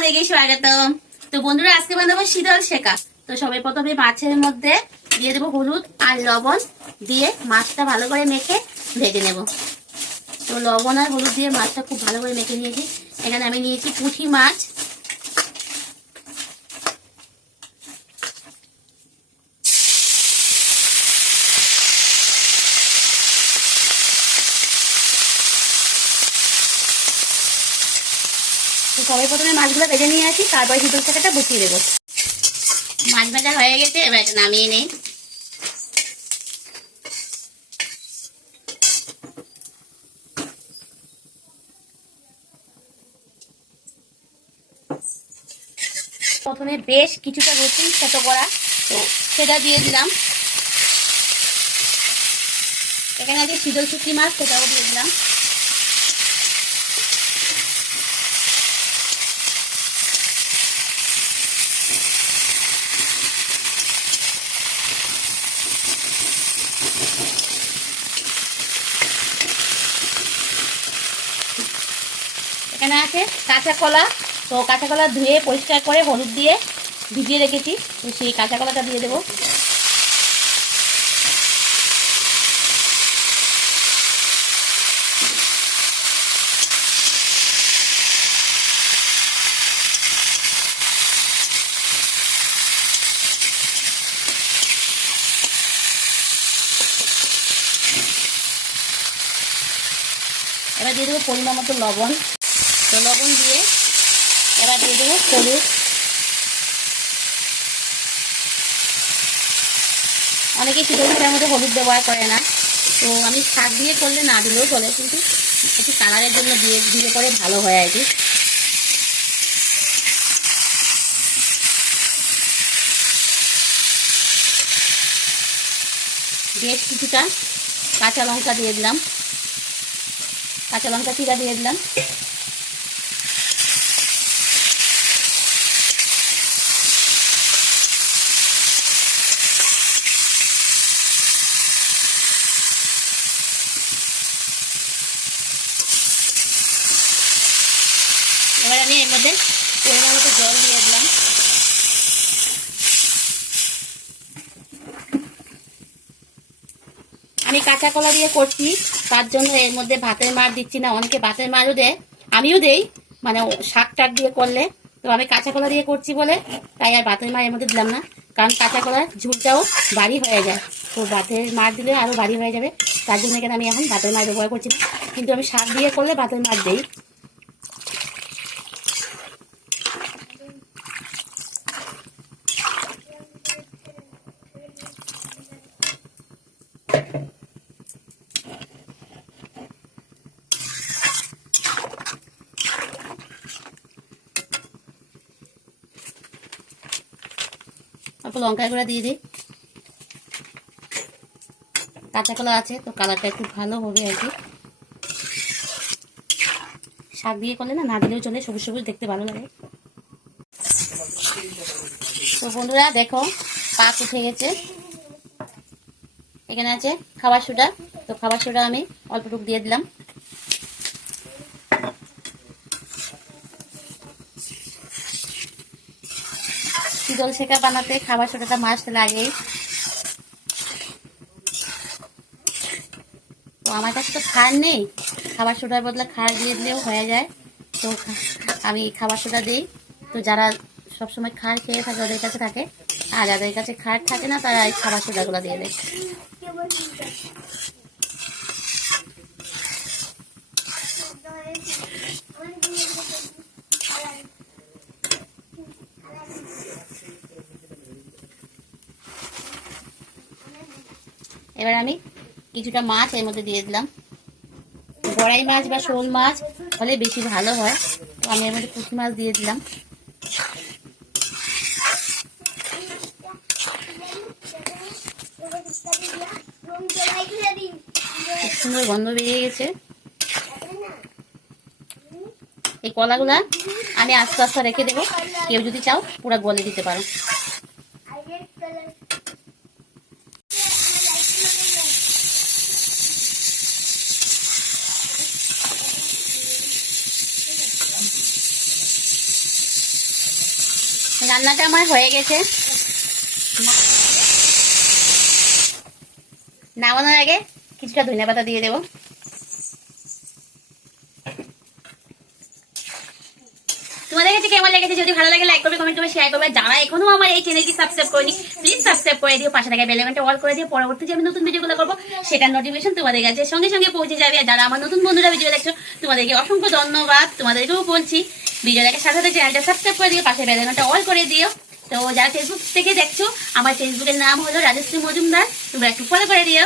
তোমাদেরকে স্বাগতম। তো বন্ধুরা, আজকে বানাবো শীতল শেখা। তো সবাই প্রথমে মাছের মধ্যে দিয়ে দেবো হলুদ আর লবণ, দিয়ে মাছটা ভালো করে মেখে ভেজে নেব। তো লবণ আর হলুদ দিয়ে মাছটা খুব ভালো করে মেখে নিয়েছি। এখানে আমি নিয়েছি পুঁটি মাছ, সবাই প্রথমে মাছগুলো ভেজে নিয়ে আসি, তারপরে শীতল শেখাটা বসিয়ে দেবো। মাছ ভাজা হয়ে গেছে, এবার এটা নামিয়ে নেই। প্রথমে বেশ কিছুটা রসুন ছোট করা, তো সেটা দিয়ে দিলাম। এখানে আছে শীতল শুটকি মাছ, সেটাও দিয়ে দিলাম। এখানে আছে কাঁচা কলা, তো কাঁচা কলা ধুয়ে পরিষ্কার করে হলুদ দিয়ে ভিজিয়ে রেখেছি, তো সেই কাঁচা কলাটা দিয়ে দেবো। এবার দিয়ে দেবো পরিমাণ মতো লবণ, তো লবণ দিয়ে এবার দিয়ে দেবো হলুদ। অনেকেই শীতল শেখার মধ্যে হলুদ ব্যবহার করে না, তো আমি শাক দিয়ে করলে না দিলেও চলে, কিন্তু একটু কালারের জন্য দিয়ে দিলে পরে ভালো হয় আর কি। বেশ কিছুটা কাঁচা লঙ্কা দিয়ে দিলাম, কাঁচা লঙ্কা চিরা দিয়ে দিলাম। এবার আমি এর মধ্যে পরিমাণ মতো জল দিয়ে দিলাম। আমি কাঁচা কলা দিয়ে করছি, তার জন্য এর মধ্যে ভাতের মার দিচ্ছি না। অনেকে ভাতের মারও দেয়, আমিও দেই, মানে শাক টাক দিয়ে করলে। তো আমি কাঁচা কলা দিয়ে করছি বলে তাই আর ভাতের মার এর মধ্যে দিলাম না, কারণ কাঁচা কলার ঝুলটাও ভারী হয়ে যায়, তো ভাতের মার দিলে আরও ভারী হয়ে যাবে। তার জন্য এখানে আমি এখন ভাতের মার ব্যবহার করছি না, কিন্তু আমি শাক দিয়ে করলে ভাতের মার দিই। অল্প লঙ্কার গুঁড়া দিয়ে দিই। কাঁচা কলা আছে, তো কালারটা একটু ভালো হবে আর কি। শাক দিয়ে করলে না দিলেও চলে, সবুজ সবুজ দেখতে ভালো লাগে। তো বন্ধুরা দেখো, পাক উঠে গেছে। এখানে আছে খাবার সোডা, তো খাবার সোডা আমি অল্পটুকু দিয়ে দিলাম। শীতল শেখা বানাতে খাবার সোডাটা মাস্ট লাগেই। তো আমার কাছে তো খার নেই, খাবার সোডার বদলে খার দিয়ে দিলেও হয়ে যায়, তো আমি খাবার সোডা দিই। তো যারা সবসময় খার খেয়ে থাকে ওদের কাছে থাকে, আর যাদের কাছে খার থাকে না তারা এই খাবার সোডাগুলো দিয়ে দেয়। এবার আমি কিছুটা মাছ এর মধ্যে দিয়ে দিলাম। বড়াই মাছ বা শোল মাছ হলে বেশি ভালো হয়, তো আমি এর মধ্যে পুঁটি মাছ দিয়ে দিলাম। খুব সুন্দর গন্ধ বেরিয়ে গেছে। এই কলাগুলা আমি আস্তে আস্তে রেখে দেবো, কেউ যদি চাও পুরো গলে দিতে পারো। রান্নাটা আমার হয়ে গেছে। নামানোর আগে কিছুটা ধনিয়া পাতা দিয়ে দেবো। তোমাদের কাছে কেমন লেগেছে? যদি ভালো লাগে লাইক করবে, কমেন্ট করবে, শেয়ার করবে। যারা এখনো আমার এই চ্যানেলটি সাবস্ক্রাইব করেনি প্লিজ সাবস্ক্রাইব করে দিও, পাশে থাকা বেল আইকনটা অল করে দিও। পরবর্তী যে আমি নতুন ভিডিওগুলো করবো সেটার নোটিফিকেশন তোমাদের কাছে সঙ্গে সঙ্গে পৌঁছে যাবে। আর যারা আমার নতুন বন্ধুরা ভিডিও দেখছো তোমাদেরকে অসংখ্য ধন্যবাদ। তোমাদেরকেও বলছি ভিডিও দেখার সাথে সাথে চ্যানেলটা সাবস্ক্রাইব করে দিও, পাশে বেল আইকনটা অল করে দিও। তো যারা ফেসবুক থেকে দেখছো, আমার ফেসবুকের নাম হলো রাজশ্রী মজুমদার, তোমরা একটু ফলো করে দিও।